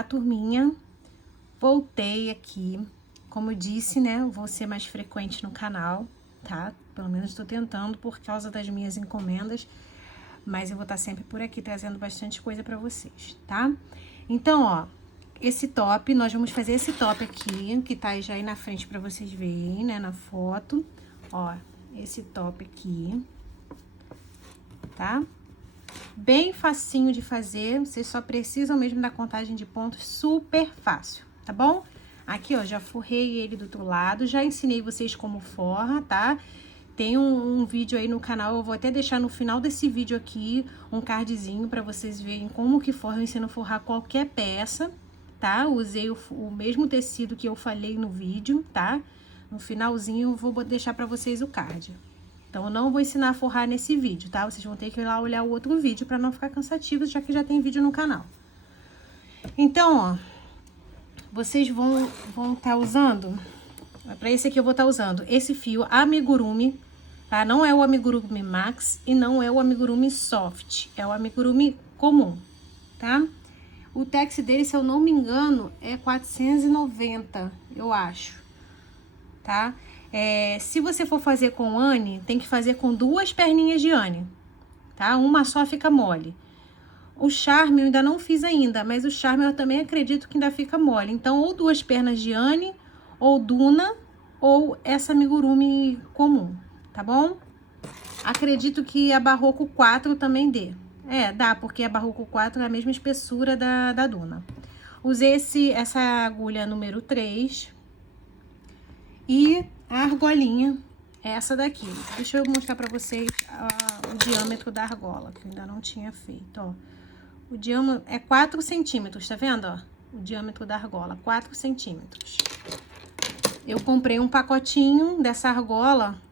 Olá, turminha. Voltei aqui. Como eu disse, né? Vou ser mais frequente no canal, tá? Pelo menos estou tentando por causa das minhas encomendas. Mas eu vou estar sempre por aqui trazendo bastante coisa pra vocês, tá? Então, ó, esse top, nós vamos fazer esse top aqui, que tá já aí na frente pra vocês verem, né? Na foto. Ó, esse top aqui, tá? Bem facinho de fazer, vocês só precisam mesmo da contagem de pontos, super fácil, tá bom? Aqui, ó, já forrei ele do outro lado, já ensinei vocês como forra, tá? Tem um vídeo aí no canal, eu vou até deixar no final desse vídeo aqui um cardzinho pra vocês verem como que forra, eu ensino a forrar qualquer peça, tá? Usei o mesmo tecido que eu falei no vídeo, tá? No finalzinho eu vou deixar pra vocês o card. Então, eu não vou ensinar a forrar nesse vídeo, tá? Vocês vão ter que ir lá olhar o outro vídeo pra não ficar cansativos, já que já tem vídeo no canal. Então, ó, vocês vão tá usando, pra esse aqui eu vou tá usando esse fio amigurumi, tá? Não é o amigurumi max e não é o amigurumi soft, é o amigurumi comum, tá? O tex dele, se eu não me engano, é 490, eu acho, tá? Se você for fazer com ane, tem que fazer com 2 perninhas de ane, tá? Uma só fica mole. O charme eu ainda não fiz ainda, mas o charme eu também acredito que ainda fica mole. Então, ou 2 pernas de ane, ou duna, ou essa amigurumi comum, tá bom? Acredito que a Barroco 4 também dê. Dá, porque a Barroco 4 é a mesma espessura da duna. Usei essa agulha número 3 e a argolinha é essa daqui. Deixa eu mostrar pra vocês o diâmetro da argola, que eu ainda não tinha feito, ó. O diâmetro é 4 centímetros, tá vendo, ó? O diâmetro da argola, 4 centímetros. Eu comprei um pacotinho dessa argola,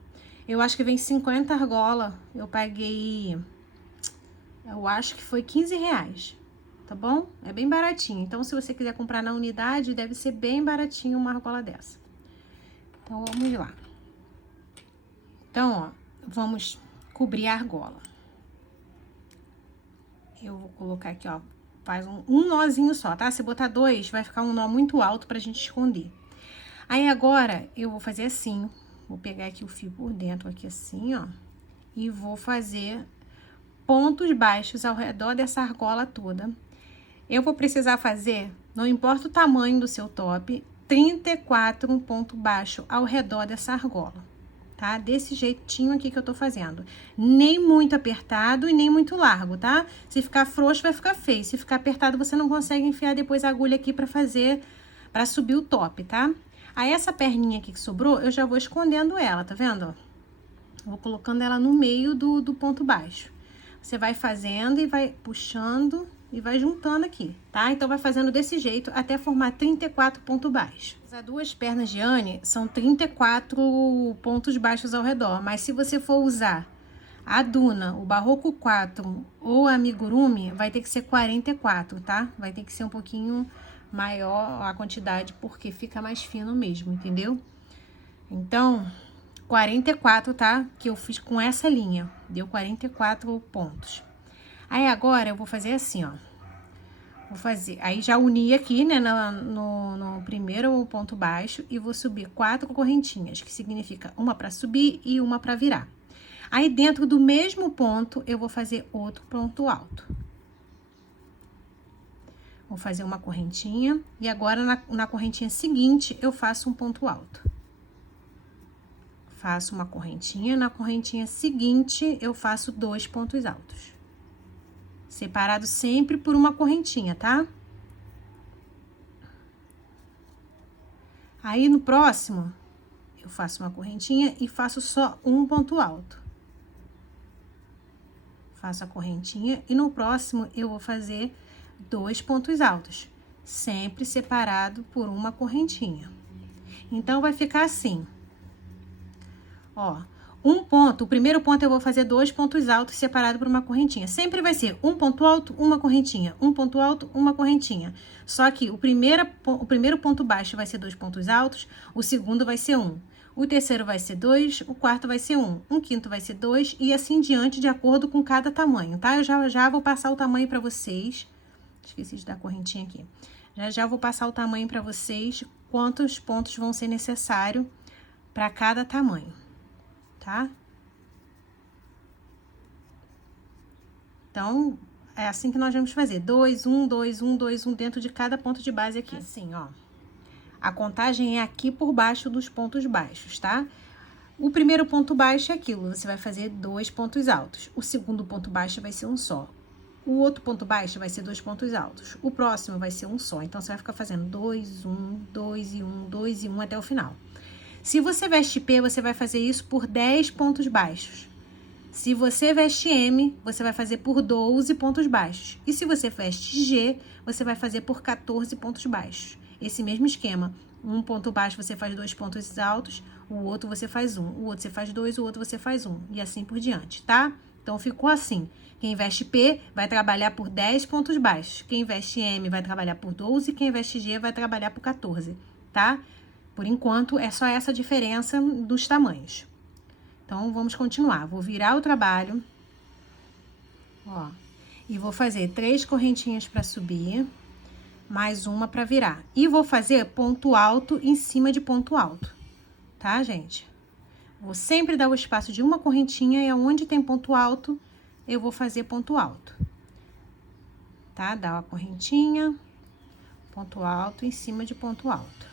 eu acho que vem 50 argola. Eu paguei, eu acho que foi R$15, tá bom? É bem baratinho. Então, se você quiser comprar na unidade, deve ser bem baratinho uma argola dessa. Então, vamos lá. Então, ó, vamos cobrir a argola. Eu vou colocar aqui, ó, faz um nozinho só, tá? Se botar 2, vai ficar um nó muito alto pra gente esconder. Aí, agora, eu vou fazer assim, vou pegar aqui o fio por dentro, aqui assim, ó, e vou fazer pontos baixos ao redor dessa argola toda. Eu vou precisar fazer, não importa o tamanho do seu top, 34 ponto baixo ao redor dessa argola, tá? Desse jeitinho aqui que eu tô fazendo. Nem muito apertado e nem muito largo, tá? Se ficar frouxo, vai ficar feio. Se ficar apertado, você não consegue enfiar depois a agulha aqui pra subir o top, tá? Aí, essa perninha aqui que sobrou, eu já vou escondendo ela, tá vendo? Vou colocando ela no meio do ponto baixo. Você vai fazendo e vai puxando e vai juntando aqui, tá? Então, vai fazendo desse jeito até formar 34 pontos baixos. As 2 pernas de ane são 34 pontos baixos ao redor, mas se você for usar a duna, o Barroco 4 ou a amigurumi, vai ter que ser 44, tá? Vai ter que ser um pouquinho maior a quantidade, porque fica mais fino mesmo, entendeu? Então, 44, tá? Que eu fiz com essa linha, deu 44 pontos. Aí, agora, eu vou fazer assim, ó. Vou fazer, aí já uni aqui, né, no primeiro ponto baixo e vou subir 4 correntinhas, que significa uma pra subir e uma pra virar. Aí, dentro do mesmo ponto, eu vou fazer outro ponto alto. Vou fazer uma correntinha e agora, na correntinha seguinte, eu faço um ponto alto. Faço uma correntinha, na correntinha seguinte, eu faço 2 pontos altos. Separado sempre por uma correntinha, tá? Aí, no próximo, eu faço uma correntinha e faço só um ponto alto. Faço a correntinha e no próximo, eu vou fazer 2 pontos altos, sempre separado por uma correntinha. Então, vai ficar assim. Ó, um ponto, o primeiro ponto eu vou fazer 2 pontos altos separado por uma correntinha. Sempre vai ser um ponto alto, uma correntinha, um ponto alto, uma correntinha. Só que o primeiro ponto baixo vai ser 2 pontos altos, o segundo vai ser 1. O terceiro vai ser 2, o quarto vai ser 1, um quinto vai ser 2 e assim diante, de acordo com cada tamanho, tá? Eu já vou passar o tamanho pra vocês. Esqueci de dar a correntinha aqui. Já já vou passar o tamanho para vocês, quantos pontos vão ser necessários para cada tamanho, tá? Então, é assim que nós vamos fazer. 2, 1, 2, 1, 2, 1 dentro de cada ponto de base aqui. Assim, ó. A contagem é aqui por baixo dos pontos baixos, tá? O primeiro ponto baixo é aquilo, você vai fazer 2 pontos altos. O segundo ponto baixo vai ser um só. O outro ponto baixo vai ser 2 pontos altos. O próximo vai ser um só. Então, você vai ficar fazendo 2, 1, 2 e 1, 2 e 1 até o final. Se você veste P, você vai fazer isso por 10 pontos baixos. Se você veste M, você vai fazer por 12 pontos baixos. E se você veste G, você vai fazer por 14 pontos baixos. Esse mesmo esquema. Um ponto baixo você faz 2 pontos altos, o outro você faz 1. O outro você faz 2, o outro você faz 1. E assim por diante, tá? Então, ficou assim. Quem veste P vai trabalhar por 10 pontos baixos. Quem veste M vai trabalhar por 12. Quem veste G vai trabalhar por 14, tá? Por enquanto, é só essa diferença dos tamanhos. Então, vamos continuar. Vou virar o trabalho, ó, e vou fazer 3 correntinhas para subir, mais uma para virar. E vou fazer ponto alto em cima de ponto alto, tá, gente? Vou sempre dar o espaço de uma correntinha e aonde tem ponto alto, eu vou fazer ponto alto, tá? Dá uma correntinha, ponto alto em cima de ponto alto.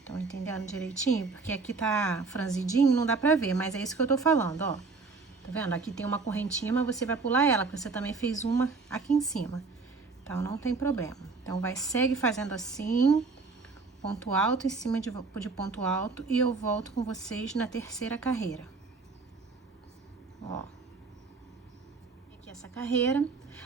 Estão entendendo direitinho? Porque aqui tá franzidinho, não dá pra ver, mas é isso que eu tô falando, ó. Tá vendo? Aqui tem uma correntinha, mas você vai pular ela, porque você também fez uma aqui em cima. Então, não tem problema. Então, segue fazendo assim, ponto alto em cima de ponto alto, e eu volto com vocês na terceira carreira. Ó. Aqui essa carreira.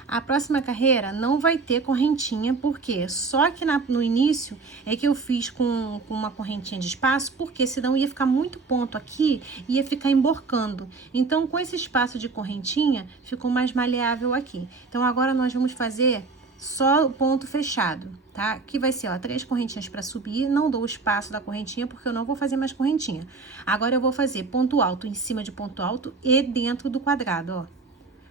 A próxima carreira não vai ter correntinha, porque só que no início é que eu fiz com uma correntinha de espaço, porque senão ia ficar muito ponto aqui, ia ficar emborcando. Então, com esse espaço de correntinha, ficou mais maleável aqui. Então, agora nós vamos fazer só o ponto fechado, tá? Que vai ser, ó, 3 correntinhas para subir, não dou o espaço da correntinha, porque eu não vou fazer mais correntinha. Agora, eu vou fazer ponto alto em cima de ponto alto e dentro do quadrado, ó.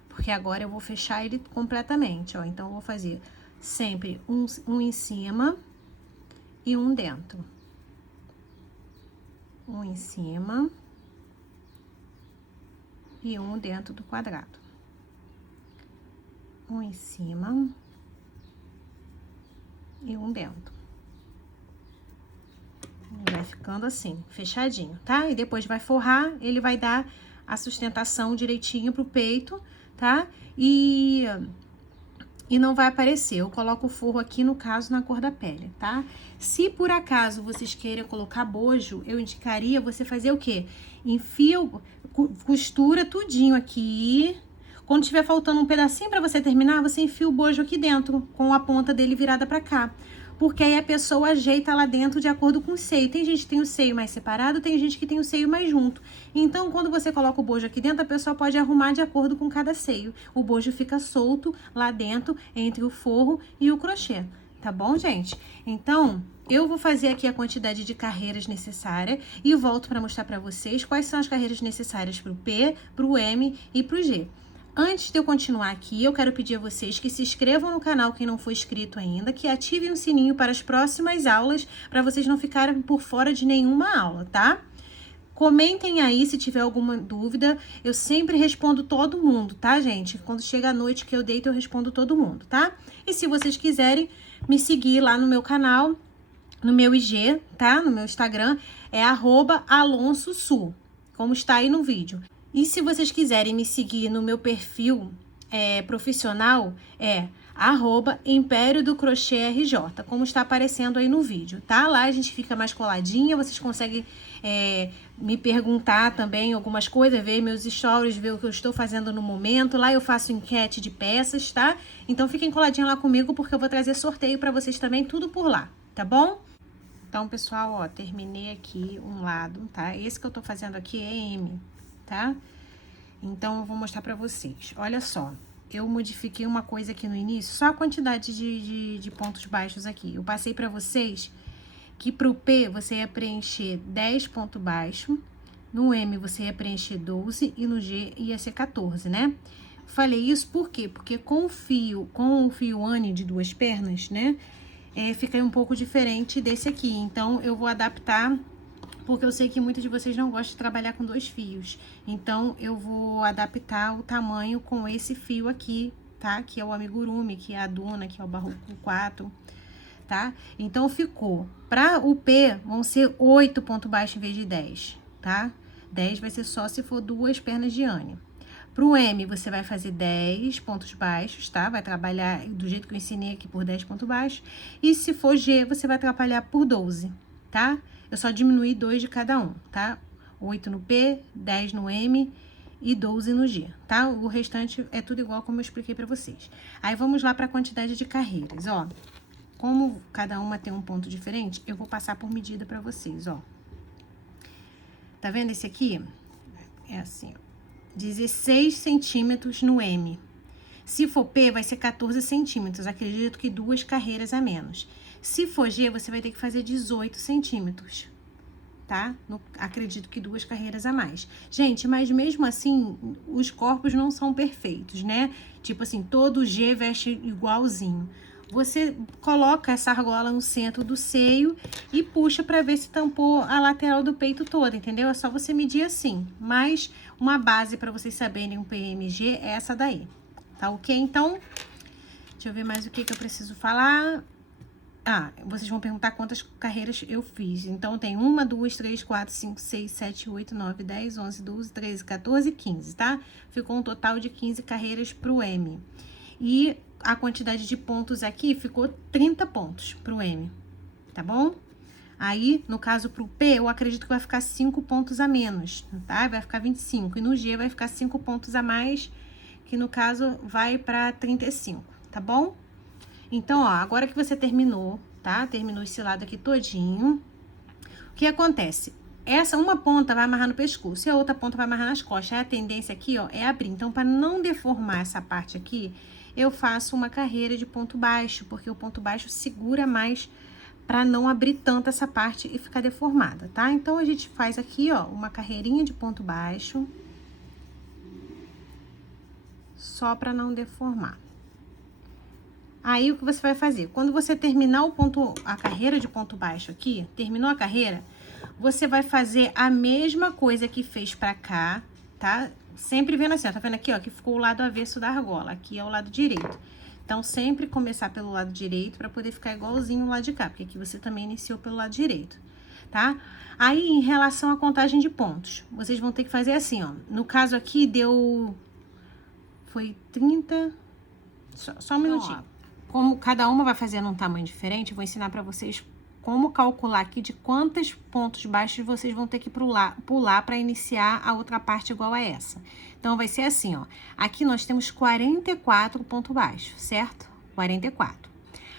Porque agora eu vou fechar ele completamente, ó. Então, eu vou fazer sempre um em cima e um dentro. Um em cima e um dentro do quadrado. Um em cima e um dentro. Vai ficando assim, fechadinho, tá? E depois vai forrar, ele vai dar a sustentação direitinho pro peito, tá? E não vai aparecer. Eu coloco o forro aqui, no caso, na cor da pele, tá? Se por acaso vocês queiram colocar bojo, eu indicaria você fazer o quê? Enfia, costura tudinho aqui. Quando tiver faltando um pedacinho pra você terminar, você enfia o bojo aqui dentro, com a ponta dele virada pra cá. Porque aí a pessoa ajeita lá dentro de acordo com o seio. Tem gente que tem o seio mais separado, tem gente que tem o seio mais junto. Então, quando você coloca o bojo aqui dentro, a pessoa pode arrumar de acordo com cada seio. O bojo fica solto lá dentro, entre o forro e o crochê. Tá bom, gente? Então, eu vou fazer aqui a quantidade de carreiras necessária e volto para mostrar para vocês quais são as carreiras necessárias para o P, para o M e para o G. Antes de eu continuar aqui, eu quero pedir a vocês que se inscrevam no canal, quem não for inscrito ainda, que ativem o sininho para as próximas aulas, para vocês não ficarem por fora de nenhuma aula, tá? Comentem aí se tiver alguma dúvida, eu sempre respondo todo mundo, tá, gente? Quando chega a noite que eu deito, eu respondo todo mundo, tá? E se vocês quiserem me seguir lá no meu canal, no meu IG, tá? No meu Instagram, é @alonsosu, como está aí no vídeo. E se vocês quiserem me seguir no meu perfil profissional, é @Império do Crochê RJ, como está aparecendo aí no vídeo, tá? Lá a gente fica mais coladinha, vocês conseguem me perguntar também algumas coisas, ver meus stories, ver o que eu estou fazendo no momento. Lá eu faço enquete de peças, tá? Então fiquem coladinha lá comigo, porque eu vou trazer sorteio para vocês também, tudo por lá, tá bom? Então, pessoal, ó, terminei aqui um lado, tá? Esse que eu tô fazendo aqui é M, tá? Então, eu vou mostrar pra vocês. Olha só, eu modifiquei uma coisa aqui no início, só a quantidade de pontos baixos aqui. Eu passei pra vocês que pro P você ia preencher 10 pontos baixos, no M você ia preencher 12 e no G ia ser 14, né? Falei isso por quê? Porque com o fio Anne de 2 pernas, né? Fica um pouco diferente desse aqui. Então, eu vou adaptar, porque eu sei que muitos de vocês não gostam de trabalhar com 2 fios. Então, eu vou adaptar o tamanho com esse fio aqui, tá? Que é o amigurumi, que é a Duna, que é o Barroco 4, tá? Então, ficou. Para o P, vão ser 8 pontos baixos em vez de 10, tá? 10 vai ser só se for 2 pernas de Anne. Pro M, você vai fazer 10 pontos baixos, tá? Vai trabalhar do jeito que eu ensinei aqui por 10 pontos baixos. E se for G, você vai trabalhar por 12, tá? Eu só diminui 2 de cada um, tá? 8 no P, 10 no M e 12 no G, tá? O restante é tudo igual como eu expliquei pra vocês. Aí, vamos lá pra quantidade de carreiras, ó. Como cada uma tem um ponto diferente, eu vou passar por medida pra vocês, ó. Tá vendo esse aqui? É assim, ó. 16 centímetros no M. Se for P, vai ser 14 centímetros. Acredito que 2 carreiras a menos. Se for G, você vai ter que fazer 18 centímetros, tá? Acredito que 2 carreiras a mais. Gente, mas mesmo assim, os corpos não são perfeitos, né? Tipo assim, todo G veste igualzinho. Você coloca essa argola no centro do seio e puxa para ver se tampou a lateral do peito toda, entendeu? É só você medir assim. Mas uma base para vocês saberem o PMG é essa daí, tá ok? Então, deixa eu ver mais o que eu preciso falar. Vocês vão perguntar quantas carreiras eu fiz. Então, tem 1, 2, 3, 4, 5, 6, 7, 8, 9, 10, 11, 12, 13, 14, 15, tá? Ficou um total de 15 carreiras pro M. E a quantidade de pontos aqui ficou 30 pontos pro M, tá bom? Aí, no caso pro P, eu acredito que vai ficar 5 pontos a menos, tá? Vai ficar 25. E no G vai ficar 5 pontos a mais, que no caso vai pra 35, tá bom? Então, ó, agora que você terminou, tá? Terminou esse lado aqui todinho. O que acontece? Essa uma ponta vai amarrar no pescoço e a outra ponta vai amarrar nas costas. A tendência aqui, ó, é abrir. Então, para não deformar essa parte aqui, eu faço uma carreira de ponto baixo, porque o ponto baixo segura mais para não abrir tanto essa parte e ficar deformada, tá? Então, a gente faz aqui, ó, uma carreirinha de ponto baixo, só para não deformar. Aí, o que você vai fazer? Quando você terminar a carreira de ponto baixo aqui, terminou a carreira, você vai fazer a mesma coisa que fez pra cá, tá? Sempre vendo assim, ó, tá vendo aqui, ó, que ficou o lado avesso da argola, aqui é o lado direito. Então, sempre começar pelo lado direito pra poder ficar igualzinho o lado de cá, porque aqui você também iniciou pelo lado direito, tá? Aí, em relação à contagem de pontos, vocês vão ter que fazer assim, ó. No caso aqui, foi 30... Só um minutinho. Ó, como cada uma vai fazer num tamanho diferente, eu vou ensinar pra vocês como calcular aqui de quantos pontos baixos vocês vão ter que pular para iniciar a outra parte igual a essa. Então, vai ser assim, ó. Aqui nós temos 44 pontos baixos, certo? 44.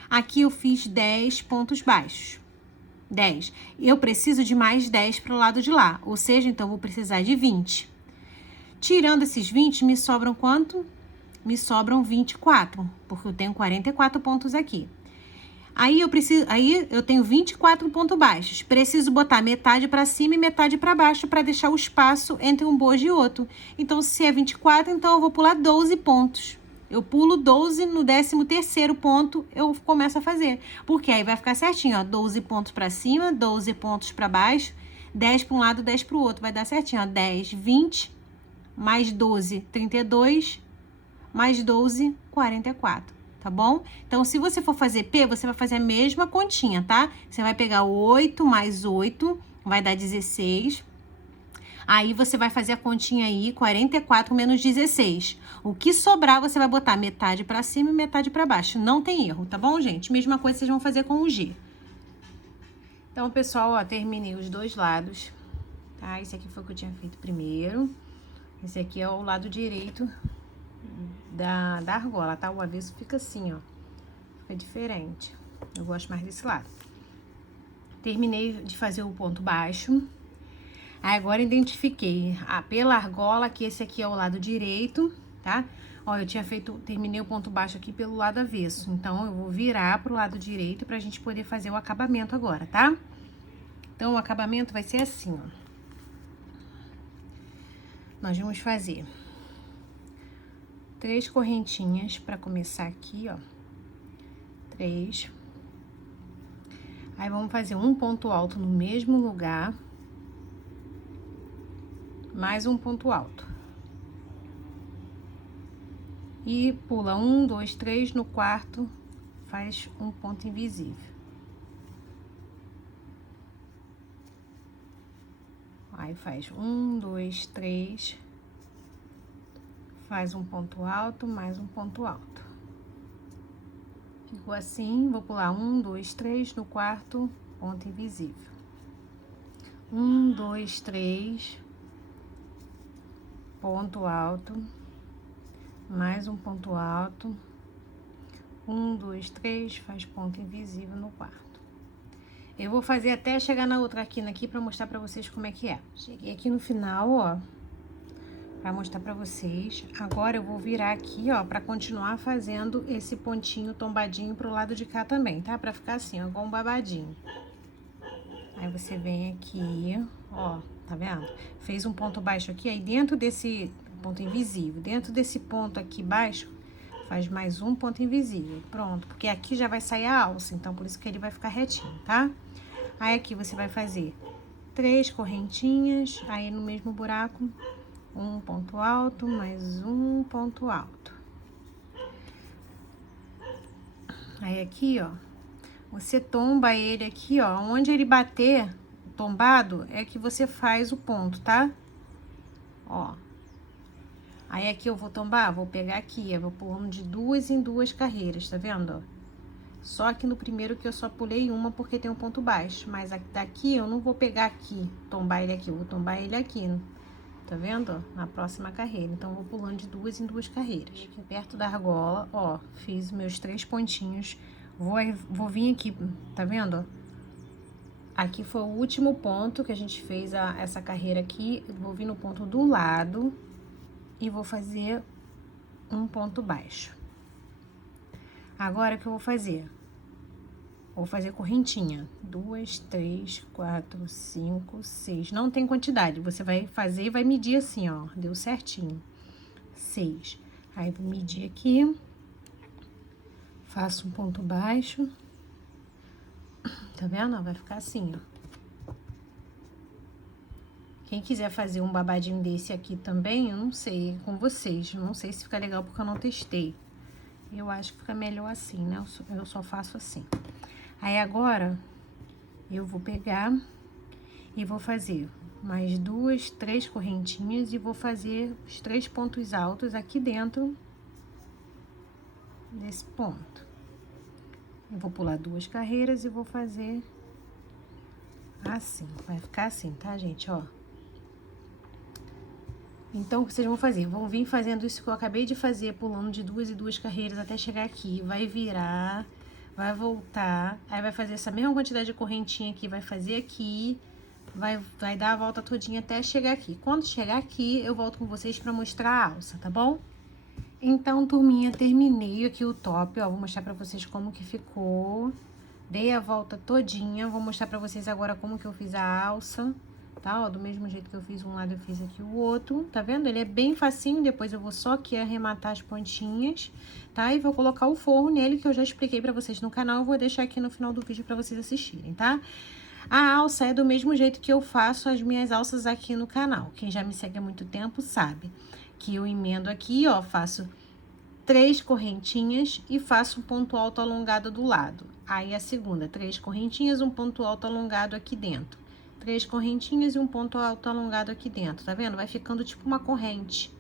Aqui eu fiz 10 pontos baixos. 10. Eu preciso de mais 10 para o lado de lá, ou seja, então, vou precisar de 20. Tirando esses 20, me sobram quanto? Me sobram 24, porque eu tenho 44 pontos aqui. Aí eu tenho 24 pontos baixos. Preciso botar metade para cima e metade para baixo para deixar o espaço entre um bojo e outro. Então, se é 24, então eu vou pular 12 pontos. Eu pulo 12 no 13º ponto, eu começo a fazer. Porque aí vai ficar certinho, ó, 12 pontos para cima, 12 pontos para baixo, 10 para um lado, 10 para o outro. Vai dar certinho, ó, 10, 20, mais 12, 32, mais 12, 44. Tá bom? Então, se você for fazer P, você vai fazer a mesma continha, tá? Você vai pegar 8 mais 8, vai dar 16. Aí, você vai fazer a continha aí, 44 menos 16. O que sobrar, você vai botar metade pra cima e metade pra baixo. Não tem erro, tá bom, gente? Mesma coisa vocês vão fazer com o G. Então, pessoal, ó, terminei os dois lados, tá? Esse aqui foi o que eu tinha feito primeiro. Esse aqui é o lado direito da argola, tá? O avesso fica assim, ó. Fica diferente. Eu gosto mais desse lado. Terminei de fazer o ponto baixo. Aí, agora identifiquei pela argola que esse aqui é o lado direito, tá? Ó, terminei o ponto baixo aqui pelo lado avesso. Então, eu vou virar pro lado direito pra gente poder fazer o acabamento agora, tá? Então, o acabamento vai ser assim, ó. Nós vamos fazer 3 correntinhas para começar aqui, ó. 3. Aí, vamos fazer um ponto alto no mesmo lugar. Mais um ponto alto. E pula 1, 2, 3, no quarto, faz um ponto invisível. Aí, faz 1, 2, 3, faz um ponto alto, mais um ponto alto. Ficou assim, vou pular 1, 2, 3, no quarto, ponto invisível. 1, 2, 3, ponto alto, mais um ponto alto. 1, 2, 3, faz ponto invisível no quarto. Eu vou fazer até chegar na outra quina aqui pra mostrar pra vocês como é que é. Cheguei aqui no final, ó, pra mostrar pra vocês. Agora eu vou virar aqui, ó, pra continuar fazendo esse pontinho tombadinho pro lado de cá também, tá? Pra ficar assim, ó, igual um babadinho. Aí você vem aqui, ó, tá vendo? Fez um ponto baixo aqui, aí dentro desse ponto invisível, dentro desse ponto aqui baixo, faz mais um ponto invisível. Pronto, porque aqui já vai sair a alça, então por isso que ele vai ficar retinho, tá? Aí aqui você vai fazer 3 correntinhas, aí no mesmo buraco, um ponto alto, mais um ponto alto. Aí aqui, ó, você tomba ele aqui, ó, onde ele bater tombado é que você faz o ponto, tá? Ó. Aí aqui eu vou tombar, vou pegar aqui, eu vou pulando de 2 em 2 carreiras, tá vendo, ó? Só que no primeiro que eu só pulei uma porque tem um ponto baixo, mas daqui eu não vou pegar aqui, tombar ele aqui, eu vou tombar ele aqui, tá vendo? Na próxima carreira. Então, eu vou pulando de 2 em 2 carreiras. Aqui perto da argola, ó, fiz meus 3 pontinhos. Vou vir aqui, tá vendo? Aqui foi o último ponto que a gente fez essa carreira aqui. Eu vou vir no ponto do lado e vou fazer um ponto baixo. Agora, o que eu vou fazer? Vou fazer correntinha. 2, 3, 4, 5, 6. Não tem quantidade. Você vai fazer e vai medir assim, ó. Deu certinho. 6. Aí, vou medir aqui. Faço um ponto baixo. Tá vendo? Vai ficar assim, ó. Quem quiser fazer um babadinho desse aqui também, eu não sei, com vocês. Não sei se fica legal porque eu não testei. Eu acho que fica melhor assim, né? Eu só faço assim. Aí, agora, eu vou pegar e vou fazer mais 2, 3 correntinhas e vou fazer os 3 pontos altos aqui dentro desse ponto. Eu vou pular 2 carreiras e vou fazer assim. Vai ficar assim, tá, gente? Ó. Então, o que vocês vão fazer? Vão vir fazendo isso que eu acabei de fazer, pulando de 2 em 2 carreiras até chegar aqui. Vai virar, vai voltar, aí vai fazer essa mesma quantidade de correntinha aqui, vai fazer aqui, vai dar a volta todinha até chegar aqui. Quando chegar aqui, eu volto com vocês pra mostrar a alça, tá bom? Então, turminha, terminei aqui o top, ó, vou mostrar pra vocês como que ficou. Dei a volta todinha, vou mostrar pra vocês agora como que eu fiz a alça. Tá, ó, do mesmo jeito que eu fiz um lado, eu fiz aqui o outro, tá vendo? Ele é bem facinho, depois eu vou só aqui arrematar as pontinhas, tá? E vou colocar o forro nele, que eu já expliquei pra vocês no canal, eu vou deixar aqui no final do vídeo pra vocês assistirem, tá? A alça é do mesmo jeito que eu faço as minhas alças aqui no canal. Quem já me segue há muito tempo sabe que eu emendo aqui, ó, faço 3 correntinhas e faço um ponto alto alongado do lado. Aí, a segunda, 3 correntinhas, um ponto alto alongado aqui dentro. 3 correntinhas e um ponto alto alongado aqui dentro, tá vendo? Vai ficando tipo uma corrente.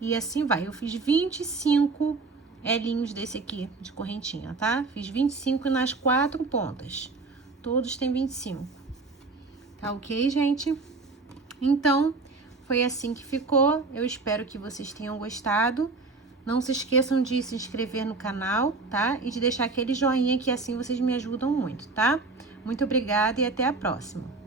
E assim vai. Eu fiz 25 elinhos desse aqui, de correntinha, tá? Fiz 25 nas 4 pontas. Todos têm 25. Tá ok, gente? Então, foi assim que ficou. Eu espero que vocês tenham gostado. Não se esqueçam de se inscrever no canal, tá? E de deixar aquele joinha que assim vocês me ajudam muito, tá? Muito obrigada e até a próxima.